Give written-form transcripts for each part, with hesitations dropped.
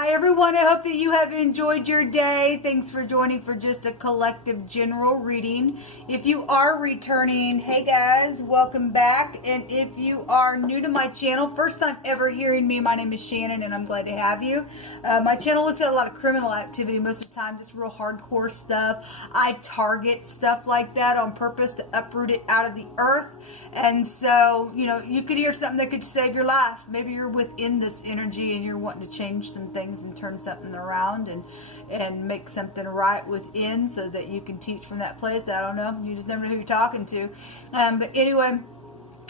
Hi everyone, I hope that you have enjoyed your day. Thanks for joining for just a collective general reading. If you are returning, hey guys, welcome back. And if you are new to my channel, first time ever hearing me, my name is Shannon and I'm glad to have you. My channel looks at a lot of criminal activity most of the time, just real hardcore stuff. I target stuff like that on purpose to uproot it out of the earth. And so, you know, you could hear something that could save your life. Maybe you're within this energy and you're wanting to change some things and turn something around and make something right within so that you can teach from that place. I don't know. You just never know who you're talking to. But anyway,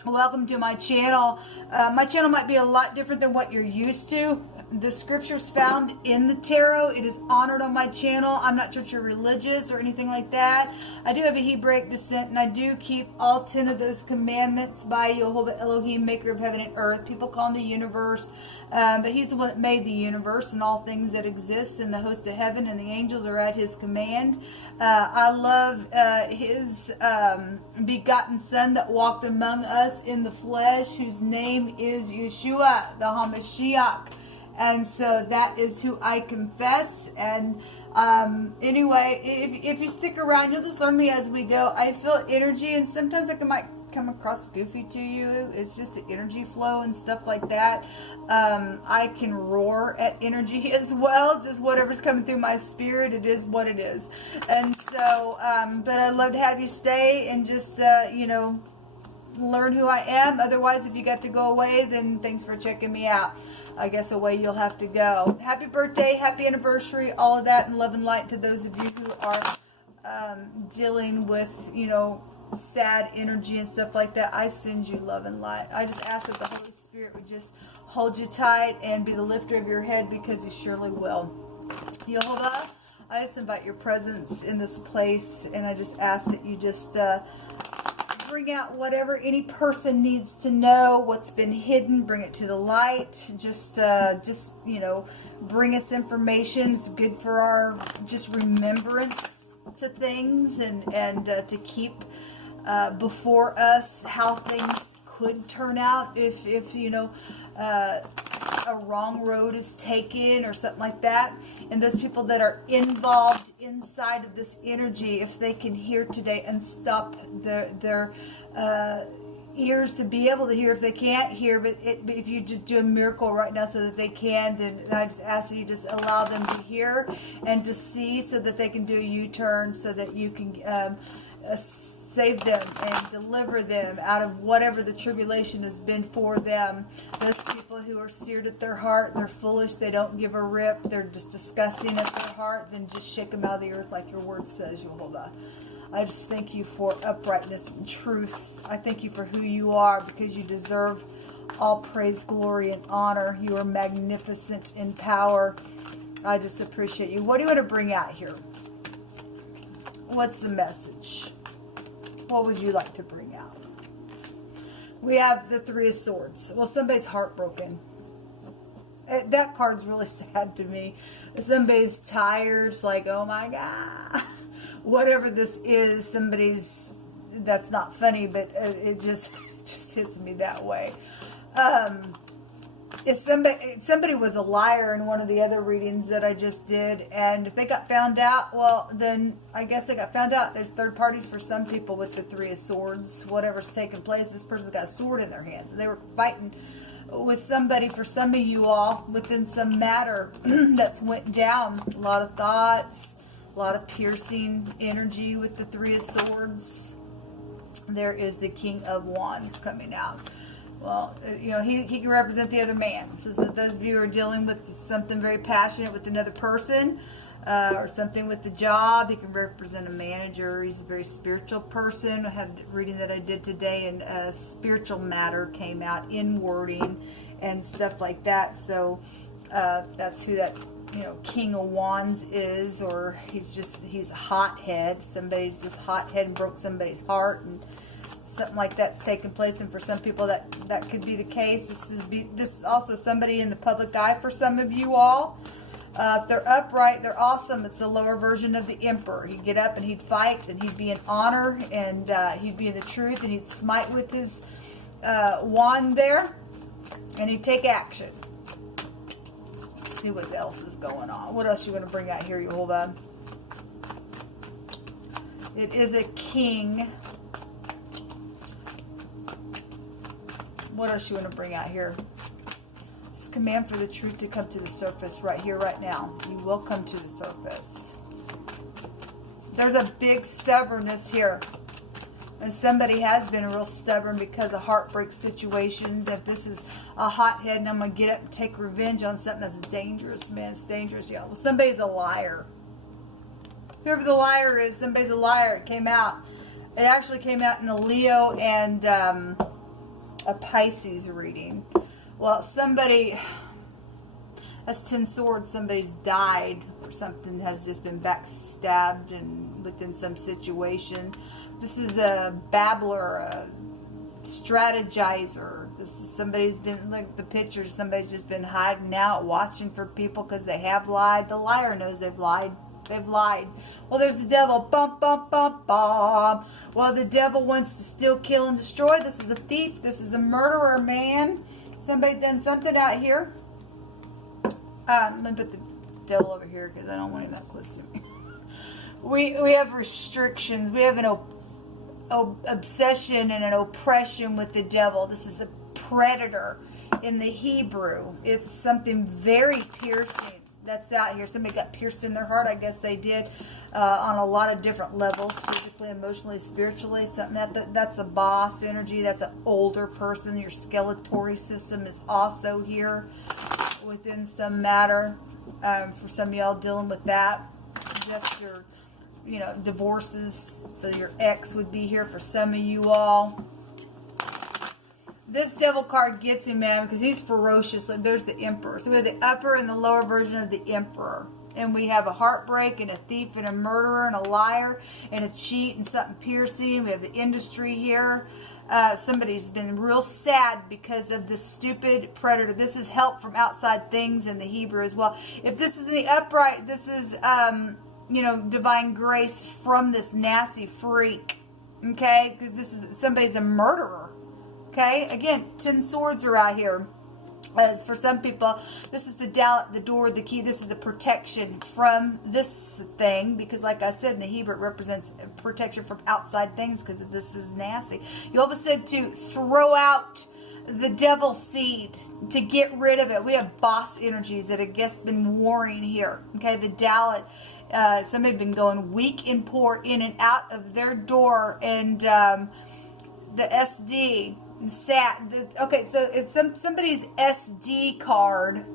welcome to my channel. My channel might be a lot different than what you're used to. The scriptures found in the tarot, it is honored on my channel. I'm not church or religious or anything like that. I do have a Hebraic descent, and I do keep all 10 of those commandments by YHVH Elohim, maker of heaven and earth. People call him the universe, but he's the one that made the universe and all things that exist, and the host of heaven and the angels are at his command. I love his begotten son that walked among us in the flesh, whose name is Yeshua, the HaMashiach. And so that is who I confess. And anyway, if you stick around, you'll just learn me as we go. I feel energy, and sometimes I might come across goofy to you. It's just the energy flow and stuff like that. I can roar at energy as well. Just whatever's coming through my spirit, it is what it is. And so, but I'd love to have you stay and just, you know, learn who I am. Otherwise, if you got to go away, then thanks for checking me out. I guess away you'll have to go. Happy birthday, happy anniversary, all of that, and love and light to those of you who are dealing with, you know, sad energy and stuff like that. I send you love and light. I just ask that the Holy Spirit would just hold you tight and be the lifter of your head, because He surely will. Yehovah, I just invite your presence in this place, and I just ask that you just bring out whatever any person needs to know, what's been hidden, bring it to the light. Just you know, bring us information. It's good for our just remembrance to things, and to keep before us how things could turn out if you know, a wrong road is taken or something like that. And those people that are involved inside of this energy, if they can hear today and stop their ears to be able to hear, if they can't hear, but if you just do a miracle right now so that they can, then I just ask that you just allow them to hear and to see, so that they can do a U-turn, so that you can save them and deliver them out of whatever the tribulation has been for them. Those people who are seared at their heart, they're foolish, they don't give a rip, they're just disgusting at their heart, then just shake them out of the earth like your word says, Yehovah. I just thank you for uprightness and truth. I thank you for who you are, because you deserve all praise, glory, and honor. You are magnificent in power. I just appreciate you. What do you want to bring out here? What's the message? What would you like to bring out? We have the Three of Swords. Well, somebody's heartbroken. That card's really sad to me. Somebody's tired. It's like, oh my God. Whatever this is, somebody's, that's not funny, but it just hits me that way. If somebody was a liar in one of the other readings that I just did, and if they got found out, well, then I guess they got found out. There's third parties for some people with the Three of Swords. Whatever's taking place, this person's got a sword in their hands. They were fighting with somebody, for some of you all, within some matter that's went down. A lot of thoughts, a lot of piercing energy with the Three of Swords. There is the King of Wands coming out. Well, you know, he can represent the other man. Those of you who are dealing with something very passionate with another person, or something with the job, he can represent a manager. He's a very spiritual person. I had a reading that I did today, and a spiritual matter came out in wording and stuff like that. So that's who that, you know, King of Wands is, or he's a hothead. Somebody's just hothead and broke somebody's heart, and something like that's taken place. And for some people that could be the case. This is also somebody in the public eye for some of you all. If they're upright, they're awesome. It's a lower version of the emperor. He'd get up and he'd fight, and he'd be in honor, and he'd be in the truth, and he'd smite with his wand there, and he'd take action. Let's see what else is going on. What else you going to bring out here? You hold on. It is a king. What else you want to bring out here? This command for the truth to come to the surface right here, right now. You will come to the surface. There's a big stubbornness here. And somebody has been real stubborn because of heartbreak situations. If this is a hothead and I'm going to get up and take revenge on something that's dangerous, man. It's dangerous, yeah. Well, somebody's a liar. Whoever the liar is, somebody's a liar. It came out. It actually came out in a Leo and a Pisces reading. Well, somebody, that's 10 swords. Somebody's died or something, has just been backstabbed and within some situation. This is a babbler, a strategizer. This is somebody's been, like the pictures, somebody's just been hiding out, watching for people because they have lied. The liar knows they've lied. They've lied. Well, there's the devil. Bum, bum, bum, bum. Well, the devil wants to steal, kill, and destroy. This is a thief. This is a murderer, man. Somebody done something out here. Let me put the devil over here because I don't want him that close to me. We have restrictions. We have an obsession and an oppression with the devil. This is a predator in the Hebrew. It's something very piercing that's out here. Somebody got pierced in their heart. I guess they did on a lot of different levels, physically, emotionally, spiritually. Something that's a boss energy. That's an older person. Your skeletal system is also here within some matter. For some of y'all dealing with that, just your, divorces. So your ex would be here for some of you all. This devil card gets me, man, because he's ferocious. Like, there's the emperor. So we have the upper and the lower version of the emperor. And we have a heartbreak and a thief and a murderer and a liar and a cheat and something piercing. We have the industry here. Somebody's been real sad because of this stupid predator. This is help from outside things in the Hebrew as well. If this is the upright, this is, divine grace from this nasty freak. Okay? Because this is, somebody's a murderer. Okay, again, 10 swords are out here. For some people, this is the door, the key. This is a protection from this thing. Because like I said, in the Hebrew, it represents protection from outside things because this is nasty. You also said to throw out the devil seed, to get rid of it. We have boss energies that have just been warring here. Okay, the Dalit. Somebody been going weak and poor in and out of their door. And the SD... Okay, so it's somebody's SD card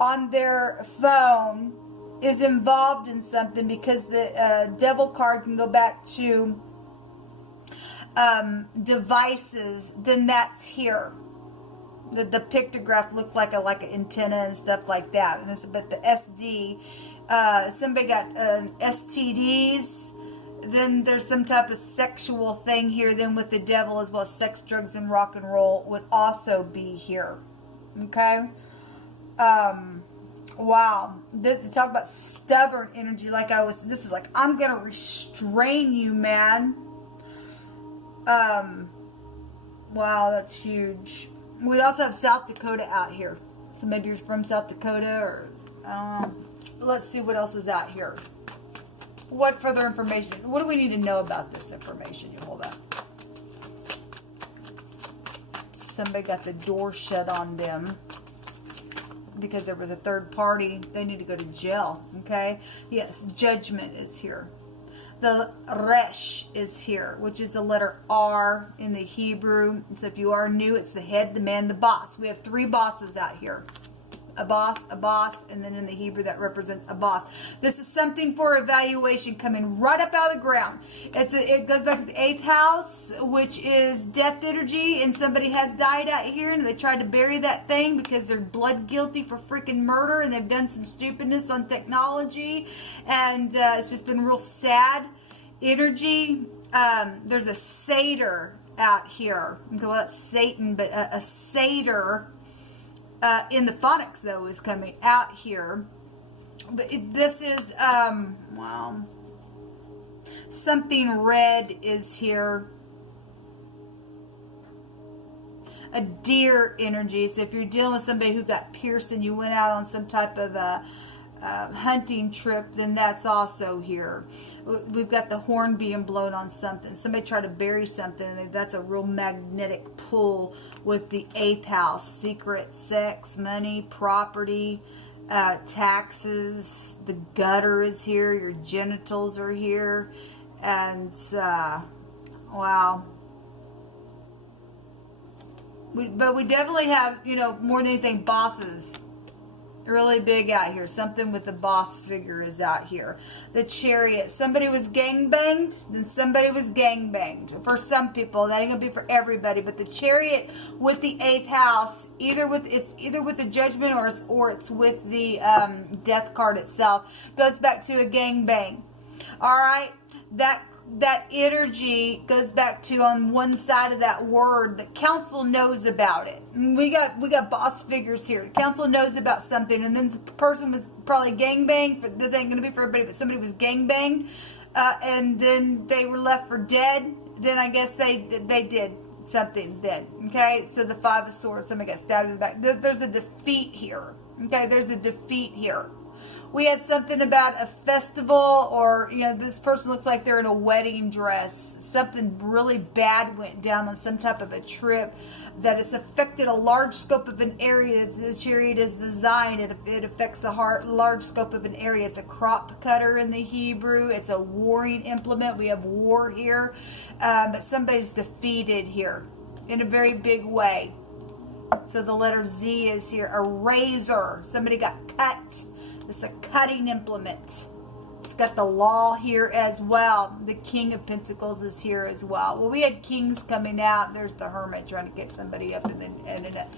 on their phone is involved in something, because the devil card can go back to devices. Then that's here. The pictograph looks like an antenna and stuff like that. And this, but the SD, somebody got STDs. Then there's some type of sexual thing here. Then with the devil, as well as sex, drugs, and rock and roll would also be here. Okay. Wow. This, talk about stubborn energy. This is like, I'm going to restrain you, man. Wow, that's huge. We'd also have South Dakota out here. So maybe you're from South Dakota, or let's see what else is out here. What further information? What do we need to know about this information? You hold up. Somebody got the door shut on them because there was a third party. They need to go to jail. Okay? Yes, judgment is here. The resh is here, which is the letter R in the Hebrew. So if you are new, it's the head, the man, the boss. We have 3 bosses out here. A boss, and then in the Hebrew that represents a boss. This is something for evaluation coming right up out of the ground. It goes back to the 8th house, which is death energy, and somebody has died out here, and they tried to bury that thing because they're blood guilty for freaking murder, and they've done some stupidness on technology, and it's just been real sad energy. There's a satyr out here. Well, that's Satan, but a satyr. In the phonics, though, is coming out here. But this is, wow. Something red is here. a deer energy. So if you're dealing with somebody who got pierced and you went out on some type of a hunting trip, then that's also here. We've got the horn being blown on something. Somebody tried to bury something, and that's a real magnetic pull with the 8th house. Secret, sex, money, property, taxes. The gutter is here. Your genitals are here. And, wow. But we definitely have, you know, more than anything, bosses. Really big out here. Something with the boss figure is out here. The Chariot. Somebody was gangbanged, then somebody was gangbanged. For some people, that ain't gonna be for everybody. But the Chariot with the 8th house, either with the Judgment or it's with the Death card itself, goes back to a gangbang. All right, that energy goes back to, on one side of that word, that council knows about it. We got boss figures here. Council knows about something, and then the person was probably gangbanged. This ain't gonna be for everybody, but somebody was gangbanged, and then they were left for dead. Then I guess they did something dead. Okay, so the 5 of Swords. Somebody got stabbed in the back. There's a defeat here. Okay, there's a defeat here. We had something about a festival, or, you know, this person looks like they're in a wedding dress. Something really bad went down on some type of a trip that has affected a large scope of an area. The Chariot is designed. It affects a large scope of an area. It's a crop cutter in the Hebrew. It's a warring implement. We have war here. But somebody's defeated here in a very big way. So the letter Z is here. A razor. Somebody got cut. It's a cutting implement. It's got the law here as well. The King of Pentacles is here as well. Well, we had kings coming out. There's the Hermit trying to get somebody up, and then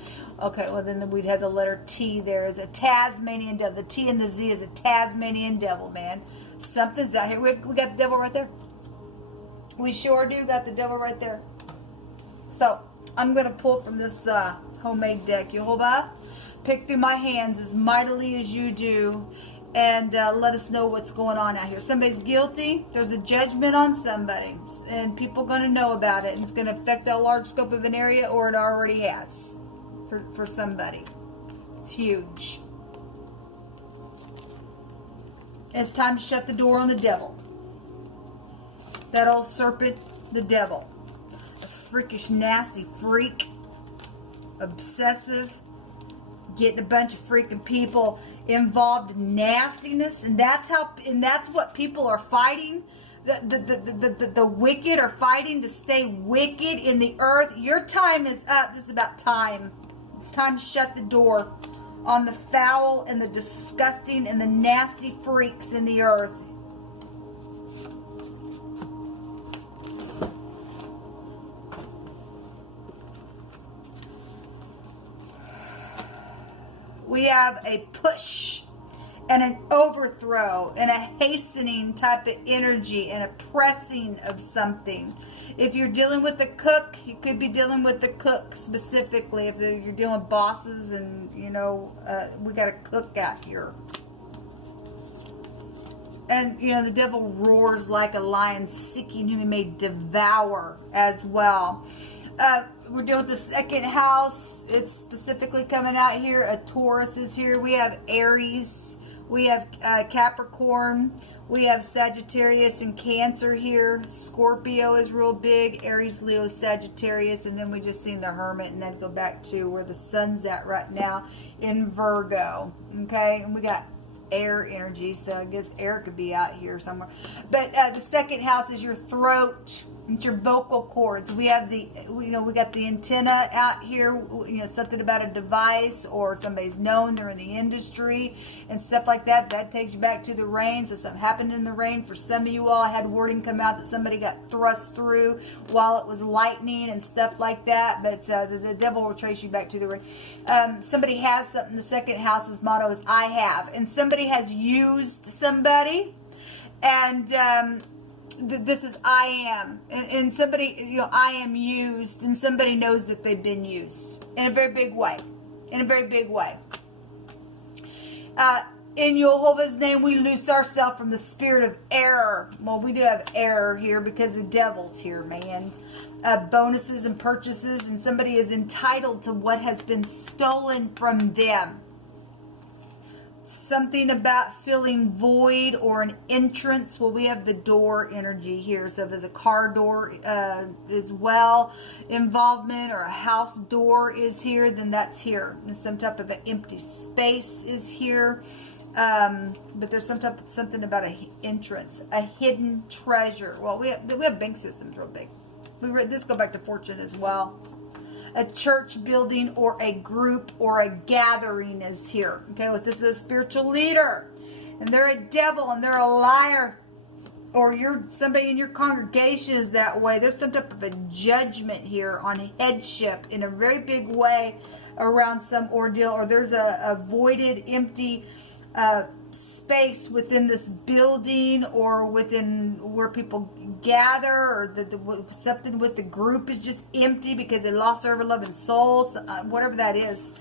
okay. Well, then we'd have the letter T. There is a Tasmanian devil. The T and the Z is a Tasmanian devil, man. Something's out here. We got the devil right there. We sure do got the devil right there. So I'm gonna pull from this homemade deck. Yehovah, pick through my hands as mightily as you do, and let us know what's going on out here. Somebody's guilty. There's a judgment on somebody, and people are going to know about it, and it's going to affect a large scope of an area, or it already has for somebody. It's huge. It's time to shut the door on the devil. That old serpent, the devil. A freakish, nasty freak. Obsessive. Getting a bunch of freaking people involved in nastiness, and that's what people are fighting. The wicked are fighting to stay wicked in the earth. Your time is up. This is about time. It's time to shut the door on the foul and the disgusting and the nasty freaks in the earth. We have a push and an overthrow and a hastening type of energy and a pressing of something. If you're dealing with a cook, you could be dealing with the cook specifically. If you're dealing with bosses, and, you know, we got a cook out here. And, you know, the devil roars like a lion, seeking whom he may devour as well. We're dealing with the 2nd house. It's specifically coming out here. A Taurus is here. We have Aries. We have Capricorn. We have Sagittarius and Cancer here. Scorpio is real big. Aries, Leo, Sagittarius. And then we just seen the Hermit. And then go back to where the sun's at right now in Virgo. Okay? And we got air energy. So I guess air could be out here somewhere. But the 2nd house is your throat. It's your vocal cords. We have we got the antenna out here, you know, something about a device, or somebody's known, they're in the industry and stuff like that. That takes you back to the rain. So something happened in the rain. For some of you all, I had wording come out that somebody got thrust through while it was lightning and stuff like that. But the devil will trace you back to the rain. Somebody has something. The 2nd house's motto is I have. And somebody has used somebody, and this is I am, and somebody, you know, I am used, and somebody knows that they've been used in a very big way, in a very big way. In Jehovah's name, we loose ourselves from the spirit of error. Well, we do have error here because the devil's here, man. bonuses and purchases, and somebody is entitled to what has been stolen from them. Something about feeling void or an entrance. Well, we have the door energy here. So if there's a car door as well, involvement, or a house door is here, then that's here. And some type of an empty space is here. But there's something about an entrance, a hidden treasure. Well, we have bank systems real big. This go back to fortune as well. A church building or a group or a gathering is here. Okay, well, this is a spiritual leader, and they're a devil and they're a liar, or you're somebody in your congregation is that way. There's some type of a judgment here on headship in a very big way around some ordeal, or there's a voided, empty space within this building or within where people gather, or something with the group is just empty because they lost their love and souls, whatever that is.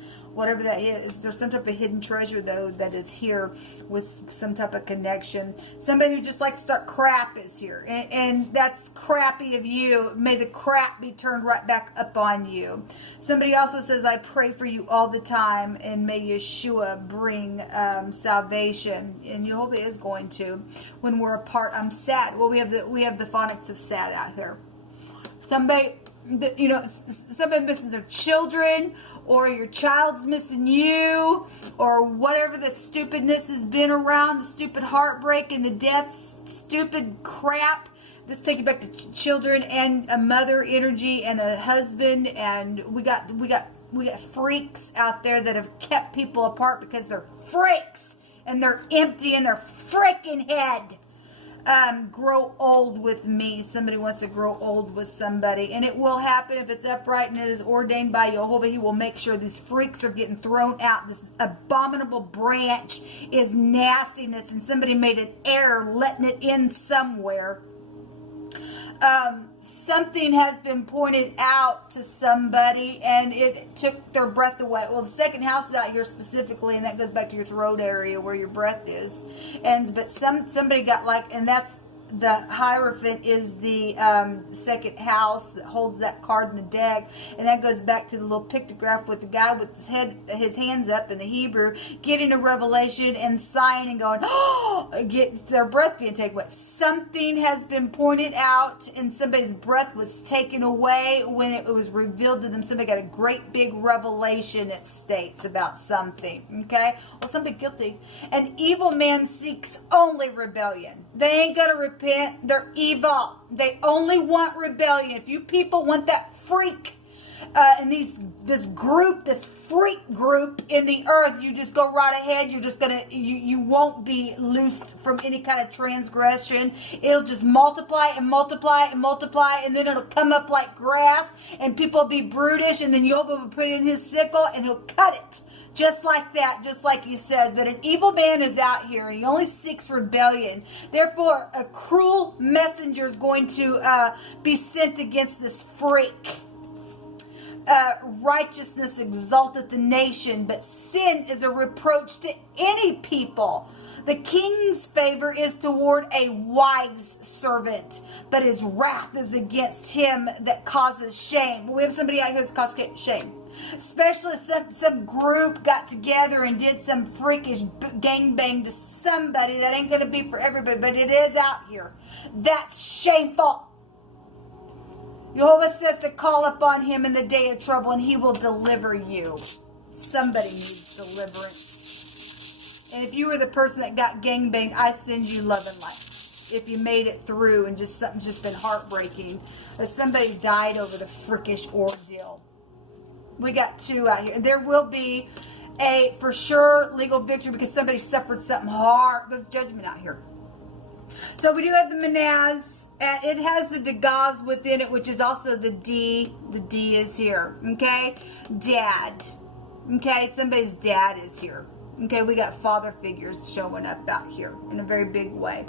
There's some type of hidden treasure, though, that is here with some type of connection. Somebody who just likes to start crap is here, and that's crappy of you. May the crap be turned right back up on you. Somebody also says, I pray for you all the time, and may Yeshua bring salvation. And Jehovah is going to. When we're apart, I'm sad. Well, we have the phonics of sad out here. Somebody missing their children, or your child's missing you, or whatever the stupidness has been around, the stupid heartbreak and the deaths, stupid crap. Let's take it back to children and a mother energy and a husband, and we got freaks out there that have kept people apart because they're freaks and they're empty in their freaking head. Grow old with me. Somebody wants to grow old with somebody, and it will happen if it's upright and it is ordained by Jehovah. He will make sure these freaks are getting thrown out. This abominable branch is nastiness, and somebody made an error letting it in somewhere. Something has been pointed out to somebody and it took their breath away. Well, the second house is out here specifically, and that goes back to your throat area where your breath is. But somebody got and that's the Hierophant is the second house that holds that card in the deck, and that goes back to the little pictograph with the guy with his hands up in the Hebrew, getting a revelation and sighing and going, get their breath being taken away. Something has been pointed out, and somebody's breath was taken away when it was revealed to them. Somebody got a great big revelation, it states, about something. Okay, well, somebody guilty. An evil man seeks only rebellion. They ain't gonna repent. They're evil. They only want rebellion. If you people want that freak and this freak group in the earth, you just go right ahead. You're just gonna you won't be loosed from any kind of transgression. It'll just multiply and multiply and multiply, and then it'll come up like grass, and people will be brutish, and then Jehovah will put in his sickle and he'll cut it. Just like that, just like he says. But an evil man is out here, and he only seeks rebellion. Therefore, a cruel messenger is going to be sent against this freak. Righteousness exalteth the nation, but sin is a reproach to any people. The king's favor is toward a wise servant, but his wrath is against him that causes shame. We have somebody out here that's caused shame. Especially some group got together and did some freakish gangbang to somebody. That ain't going to be for everybody, but it is out here. That's shameful. Jehovah says to call upon him in the day of trouble, and he will deliver you. Somebody needs deliverance. And if you were the person that got gangbanged, I send you love and light. If you made it through and something's just been heartbreaking, that somebody died over the freakish ordeal. We got two out here. There will be a, for sure, legal victory because somebody suffered something hard. There's judgment out here. So we do have the Manaz. It has the Dagaz within it, which is also the D. The D is here. Okay? Dad. Okay? Somebody's dad is here. Okay? We got father figures showing up out here in a very big way.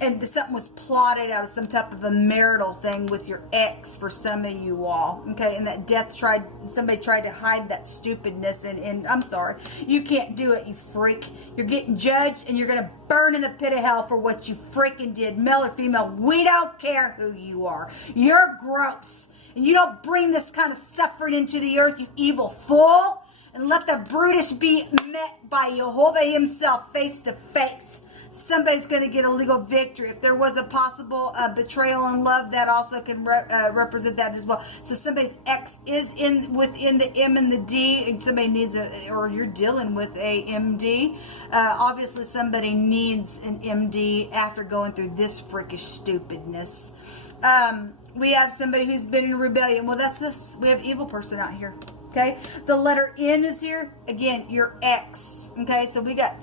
and something was plotted out of some type of a marital thing with your ex for some of you all, okay? And that somebody tried to hide that stupidness, and I'm sorry, you can't do it, you freak. You're getting judged, and you're gonna burn in the pit of hell for what you freaking did, male or female. We don't care who you are. You're gross, and you don't bring this kind of suffering into the earth, you evil fool. And let the brutish be met by Jehovah himself face to face. Somebody's going to get a legal victory. If there was a possible betrayal in love, that also can represent that as well. So somebody's ex is within the M and the D, and somebody needs or you're dealing with a MD. Obviously, somebody needs an MD after going through this freakish stupidness. We have somebody who's been in rebellion. Well, that's this. We have evil person out here. Okay, the letter N is here. Again, your ex. Okay, so we got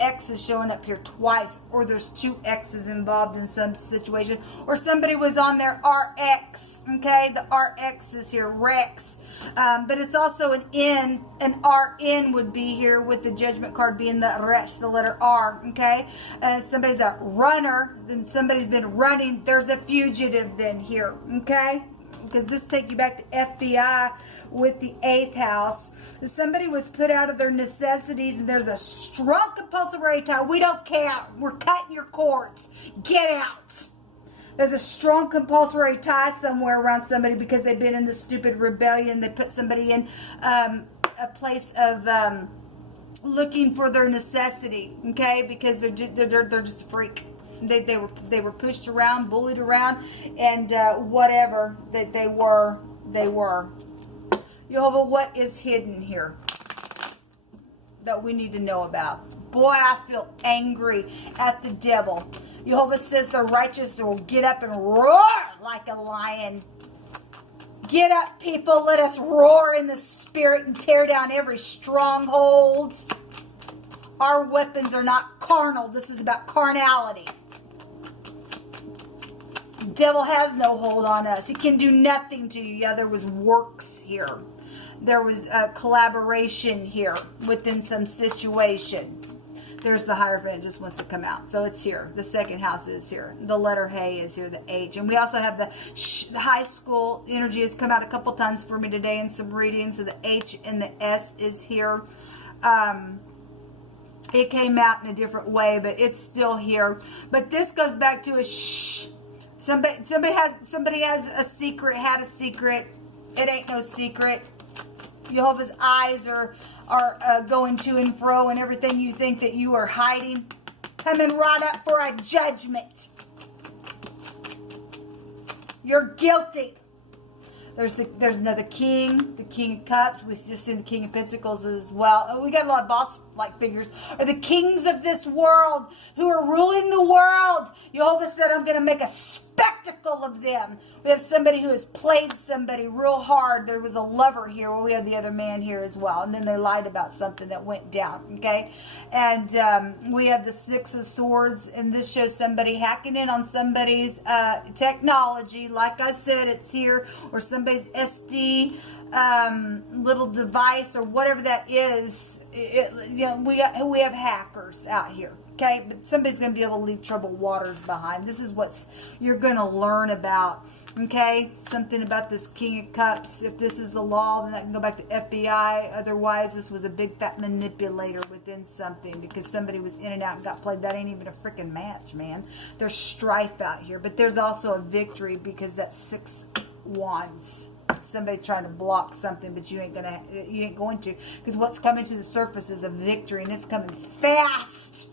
X is showing up here twice, or there's two X's involved in some situation, or somebody was on their RX. Okay, the RX is here, Rex. But it's also an N, an RN would be here with the judgment card being the Resh, the letter R. Okay, and somebody's a runner, then somebody's been running. There's a fugitive then here. Okay, because this take you back to FBI with the 8th house. Somebody was put out of their necessities, and there's a strong compulsory tie. We don't care. We're cutting your cords. Get out. There's a strong compulsory tie somewhere around somebody because they've been in this stupid rebellion. They put somebody in a place of looking for their necessity, okay? Because they're just a freak. They were pushed around, bullied around, and whatever that they were. Jehovah, what is hidden here that we need to know about? Boy, I feel angry at the devil. Jehovah says the righteous will get up and roar like a lion. Get up, people. Let us roar in the spirit and tear down every stronghold. Our weapons are not carnal. This is about carnality. The devil has no hold on us. He can do nothing to you. Yeah, there was works here. There was a collaboration here within some situation. There's the Hierophant just wants to come out. So it's here. The 2nd house is here. The letter Hey is here, the H. And we also have the high school energy has come out a couple times for me today in some readings. So the H and the S is here. It came out in a different way, but it's still here. But this goes back to a shh. Somebody has a secret, had a secret. It ain't no secret. Jehovah's eyes are going to and fro, and everything you think that you are hiding, coming right up for a judgment. You're guilty. There's another king, the King of Cups. We just seen the King of Pentacles as well. Oh, we got a lot of boss-like figures. Are the kings of this world who are ruling the world. Jehovah said, I'm going to make a spectacle of them. We have somebody who has played somebody real hard. There was a lover here. Well, we have the other man here as well. And then they lied about something that went down. Okay. And we have the 6 of Swords. And this shows somebody hacking in on somebody's technology. Like I said, it's here. Or somebody's SD little device or whatever that is. We have hackers out here. Okay. But somebody's going to be able to leave troubled waters behind. This is what you're going to learn about. Okay, something about this King of Cups. If this is the law, then that can go back to FBI. Otherwise, this was a big fat manipulator within something because somebody was in and out and got played. That ain't even a freaking match, man. There's strife out here, but there's also a victory because that's 6 wands. Somebody trying to block something, but you ain't going to because what's coming to the surface is a victory, and it's coming fast.